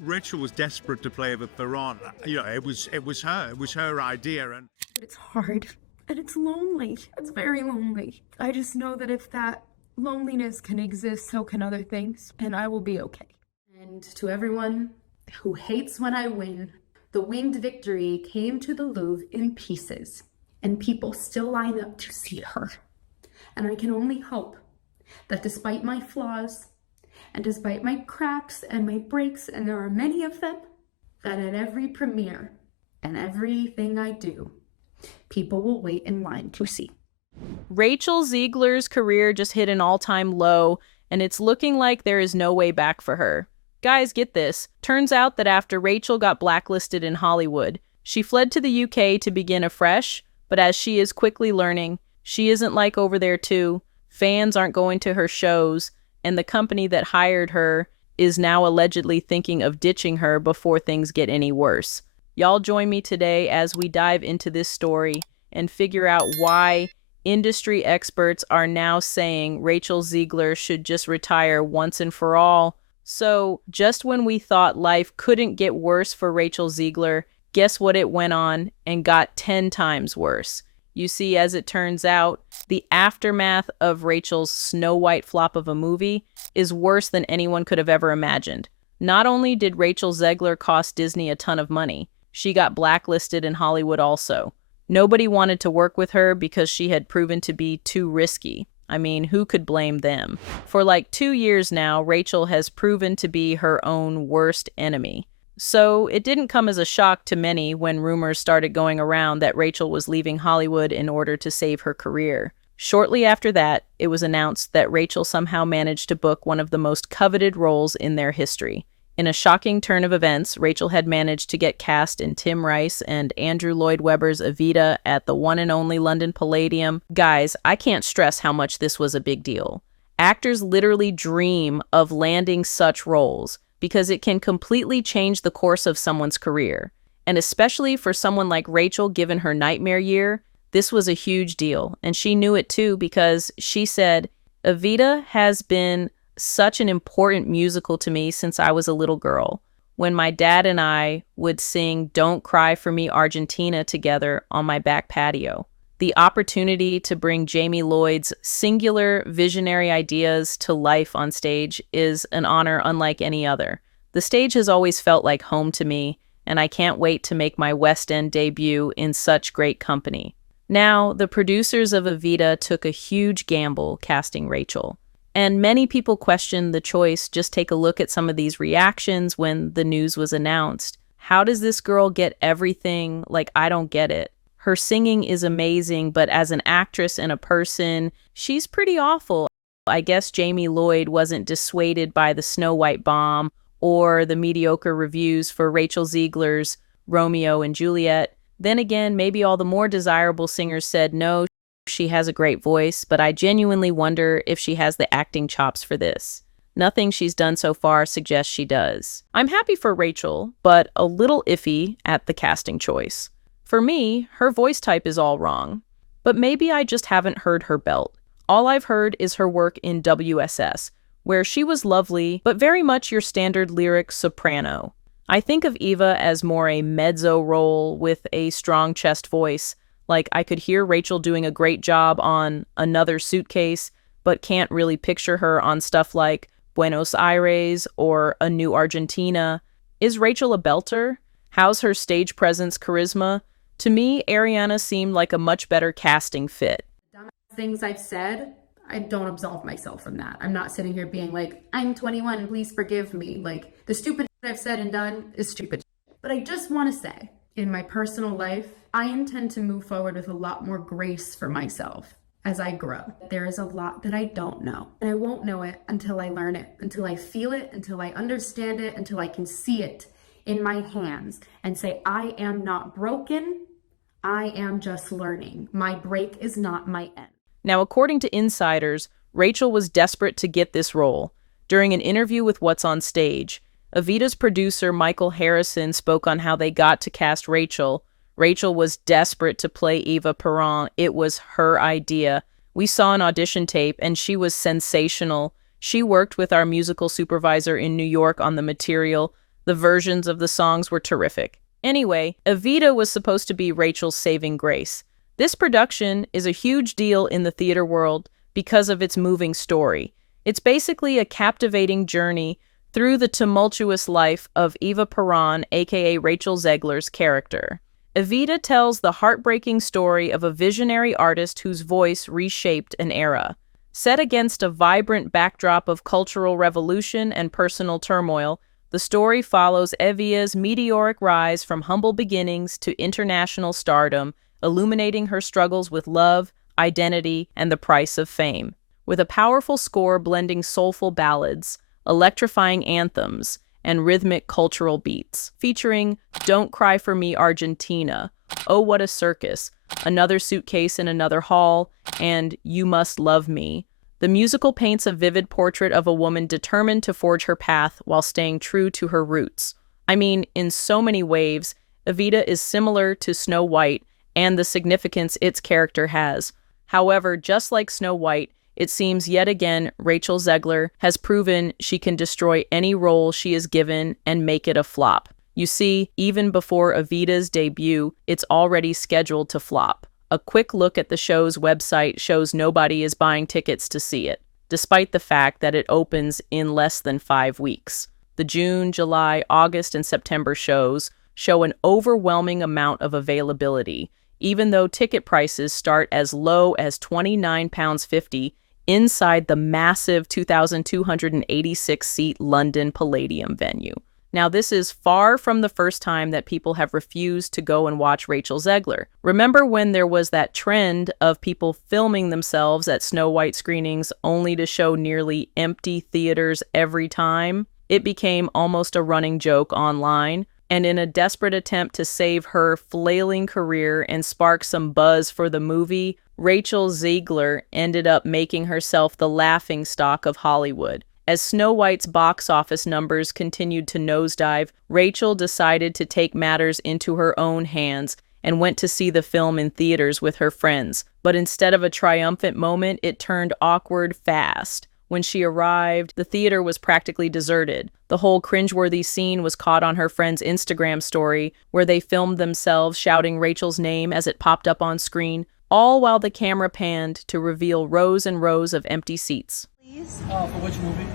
Rachel was desperate to play Eva Peron. You know, it was her. It was her idea. And But it's hard. And it's lonely. It's very lonely. I just know that if that loneliness can exist, so can other things. And I will be okay. And to everyone who hates when I win, the winged victory came to the Louvre in pieces. And people still line up to see her. And I can only hope that despite my flaws, and despite my cracks and my breaks, and there are many of them, that at every premiere and everything I do, people will wait in line to see. Rachel Zegler's career just hit an all-time low, and it's looking like there is no way back for her. Guys, get this. Turns out that after Rachel got blacklisted in Hollywood, she fled to the UK to begin afresh, but as she is quickly learning, she isn't like over there too. Fans aren't going to her shows, and the company that hired her is now allegedly thinking of ditching her before things get any worse. Y'all join me today as we dive into this story and figure out why industry experts are now saying Rachel Zegler should just retire once and for all. So, just when we thought life couldn't get worse for Rachel Zegler, guess what it went on and got 10 times worse. You see, as it turns out, the aftermath of Rachel's Snow White flop of a movie is worse than anyone could have ever imagined. Not only did Rachel Zegler cost Disney a ton of money, she got blacklisted in Hollywood also. Nobody wanted to work with her because she had proven to be too risky. I mean, who could blame them? For like 2 years now, Rachel has proven to be her own worst enemy. So it didn't come as a shock to many when rumors started going around that Rachel was leaving Hollywood in order to save her career. Shortly after that, it was announced that Rachel somehow managed to book one of the most coveted roles in their history. In a shocking turn of events, Rachel had managed to get cast in Tim Rice and Andrew Lloyd Webber's Evita at the one and only London Palladium. Guys, I can't stress how much this was a big deal. Actors literally dream of landing such roles, because it can completely change the course of someone's career. And especially for someone like Rachel, given her nightmare year, this was a huge deal. And she knew it too, because she said, Evita has been such an important musical to me since I was a little girl, when my dad and I would sing Don't Cry for Me Argentina together on my back patio. The opportunity to bring Jamie Lloyd's singular visionary ideas to life on stage is an honor unlike any other. The stage has always felt like home to me, and I can't wait to make my West End debut in such great company. Now, the producers of Evita took a huge gamble casting Rachel, and many people questioned the choice. Just take a look at some of these reactions when the news was announced. How does this girl get everything? Like, I don't get it. Her singing is amazing, but as an actress and a person, she's pretty awful. I guess Jamie Lloyd wasn't dissuaded by the Snow White bomb or the mediocre reviews for Rachel Zegler's Romeo and Juliet. Then again, maybe all the more desirable singers said no, she has a great voice, but I genuinely wonder if she has the acting chops for this. Nothing she's done so far suggests she does. I'm happy for Rachel, but a little iffy at the casting choice. For me, her voice type is all wrong, but maybe I just haven't heard her belt. All I've heard is her work in WSS, where she was lovely, but very much your standard lyric soprano. I think of Eva as more a mezzo role with a strong chest voice. Like, I could hear Rachel doing a great job on Another Suitcase, but can't really picture her on stuff like Buenos Aires or A New Argentina. Is Rachel a belter? How's her stage presence, charisma? To me, Ariana seemed like a much better casting fit. Things I've said, I don't absolve myself from that. I'm not sitting here being like, I'm 21, please forgive me. Like, the stupid I've said and done is stupid. But I just want to say, in my personal life, I intend to move forward with a lot more grace for myself as I grow. There is a lot that I don't know, and I won't know it until I learn it, until I feel it, until I understand it, until I can see it in my hands and say, I am not broken. I am just learning. My break is not my end. Now, according to insiders, Rachel was desperate to get this role. During an interview with What's on Stage, Evita's producer Michael Harrison spoke on how they got to cast Rachel. Rachel was desperate to play Eva Peron. It was her idea. We saw an audition tape, and she was sensational. She worked with our musical supervisor in New York on the material. The versions of the songs were terrific. Anyway, Evita was supposed to be Rachel's saving grace. This production is a huge deal in the theater world because of its moving story. It's basically a captivating journey through the tumultuous life of Eva Peron, aka Rachel Zegler's character. Evita tells the heartbreaking story of a visionary artist whose voice reshaped an era. Set against a vibrant backdrop of cultural revolution and personal turmoil, the story follows Evita's meteoric rise from humble beginnings to international stardom, illuminating her struggles with love, identity, and the price of fame. With a powerful score blending soulful ballads, electrifying anthems, and rhythmic cultural beats, featuring Don't Cry for Me, Argentina, Oh What a Circus, Another Suitcase in Another Hall, and You Must Love Me. The musical paints a vivid portrait of a woman determined to forge her path while staying true to her roots. I mean, in so many ways, Evita is similar to Snow White and the significance its character has. However, just like Snow White, it seems yet again Rachel Zegler has proven she can destroy any role she is given and make it a flop. You see, even before Evita's debut, it's already scheduled to flop. A quick look at the show's website shows nobody is buying tickets to see it, despite the fact that it opens in less than 5 weeks. The June, July, August, and September shows show an overwhelming amount of availability, even though ticket prices start as low as £29.50 inside the massive 2,286-seat London Palladium venue. Now, this is far from the first time that people have refused to go and watch Rachel Zegler. Remember when there was that trend of people filming themselves at Snow White screenings only to show nearly empty theaters every time? It became almost a running joke online. And in a desperate attempt to save her flailing career and spark some buzz for the movie, Rachel Zegler ended up making herself the laughingstock of Hollywood. As Snow White's box office numbers continued to nosedive, Rachel decided to take matters into her own hands and went to see the film in theaters with her friends. But instead of a triumphant moment, it turned awkward fast. When she arrived, the theater was practically deserted. The whole cringeworthy scene was caught on her friend's Instagram story, where they filmed themselves shouting Rachel's name as it popped up on screen, all while the camera panned to reveal rows and rows of empty seats. Please? For which movie?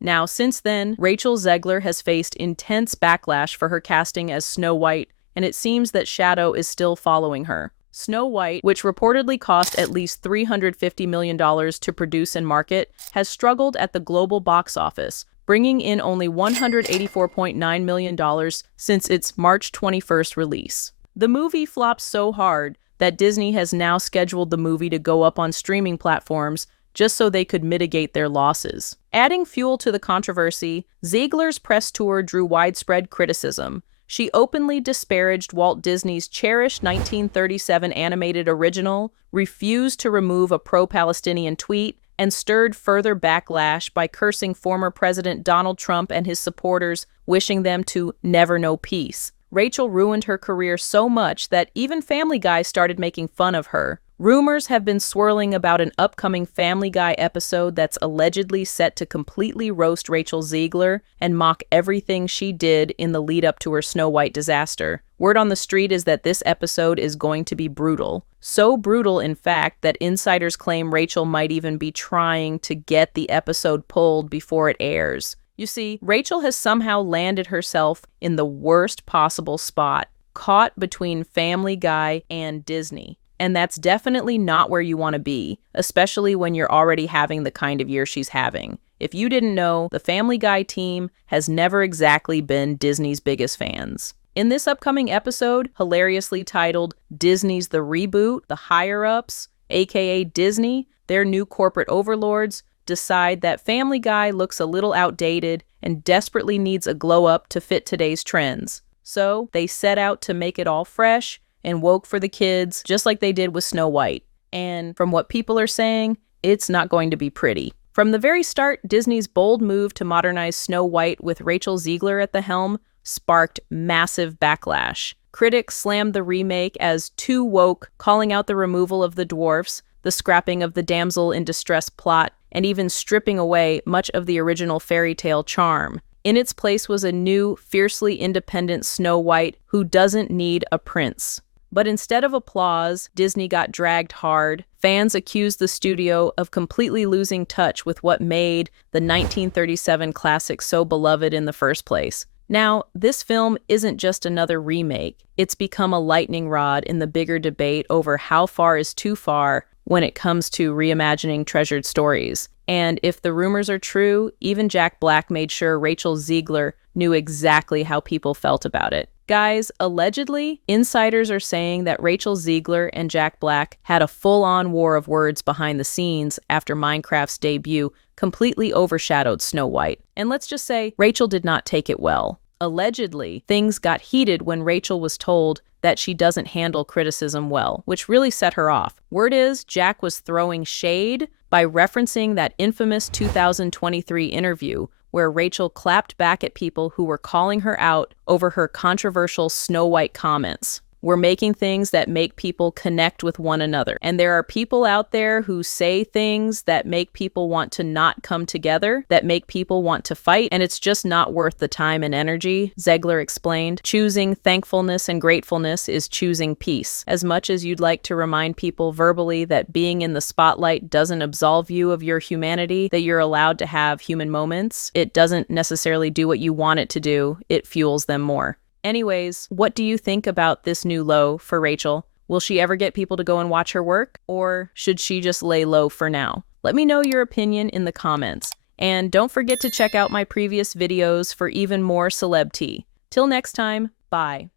Now, since then, Rachel Zegler has faced intense backlash for her casting as Snow White, and it seems that Shadow is still following her. Snow White, which reportedly cost at least $350 million to produce and market, has struggled at the global box office, bringing in only $184.9 million since its March 21st release. The movie flopped so hard that Disney has now scheduled the movie to go up on streaming platforms just so they could mitigate their losses. Adding fuel to the controversy, Zegler's press tour drew widespread criticism. She openly disparaged Walt Disney's cherished 1937 animated original, refused to remove a pro-Palestinian tweet, and stirred further backlash by cursing former President Donald Trump and his supporters, wishing them to never know peace. Rachel ruined her career so much that even Family Guy started making fun of her. Rumors have been swirling about an upcoming Family Guy episode that's allegedly set to completely roast Rachel Zegler and mock everything she did in the lead up to her Snow White disaster. Word on the street is that this episode is going to be brutal. So brutal, in fact, that insiders claim Rachel might even be trying to get the episode pulled before it airs. You see, Rachel has somehow landed herself in the worst possible spot, caught between Family Guy and Disney. And that's definitely not where you want to be, especially when you're already having the kind of year she's having. If you didn't know, the Family Guy team has never exactly been Disney's biggest fans. In this upcoming episode, hilariously titled Disney's the Reboot, the higher-ups, aka Disney, their new corporate overlords, decide that Family Guy looks a little outdated and desperately needs a glow-up to fit today's trends. So they set out to make it all fresh and woke for the kids, just like they did with Snow White. And from what people are saying, it's not going to be pretty. From the very start, Disney's bold move to modernize Snow White with Rachel Zegler at the helm sparked massive backlash. Critics slammed the remake as too woke, calling out the removal of the dwarfs, the scrapping of the damsel in distress plot, and even stripping away much of the original fairy tale charm. In its place was a new, fiercely independent Snow White who doesn't need a prince. But instead of applause, Disney got dragged hard. Fans accused the studio of completely losing touch with what made the 1937 classic so beloved in the first place. Now, this film isn't just another remake. It's become a lightning rod in the bigger debate over how far is too far when it comes to reimagining treasured stories. And if the rumors are true, even Jack Black made sure Rachel Zegler knew exactly how people felt about it. Guys, allegedly, insiders are saying that Rachel Zegler and Jack Black had a full-on war of words behind the scenes after Minecraft's debut completely overshadowed Snow White. And let's just say, Rachel did not take it well. Allegedly, things got heated when Rachel was told that she doesn't handle criticism well, which really set her off. Word is, Jack was throwing shade by referencing that infamous 2023 interview where Rachel clapped back at people who were calling her out over her controversial Snow White comments. We're making things that make people connect with one another. And there are people out there who say things that make people want to not come together, that make people want to fight, and it's just not worth the time and energy, Zegler explained. Choosing thankfulness and gratefulness is choosing peace. As much as you'd like to remind people verbally that being in the spotlight doesn't absolve you of your humanity, that you're allowed to have human moments, it doesn't necessarily do what you want it to do, it fuels them more. Anyways, what do you think about this new low for Rachel? Will she ever get people to go and watch her work? Or should she just lay low for now? Let me know your opinion in the comments. And don't forget to check out my previous videos for even more celeb tea. Till next time, bye.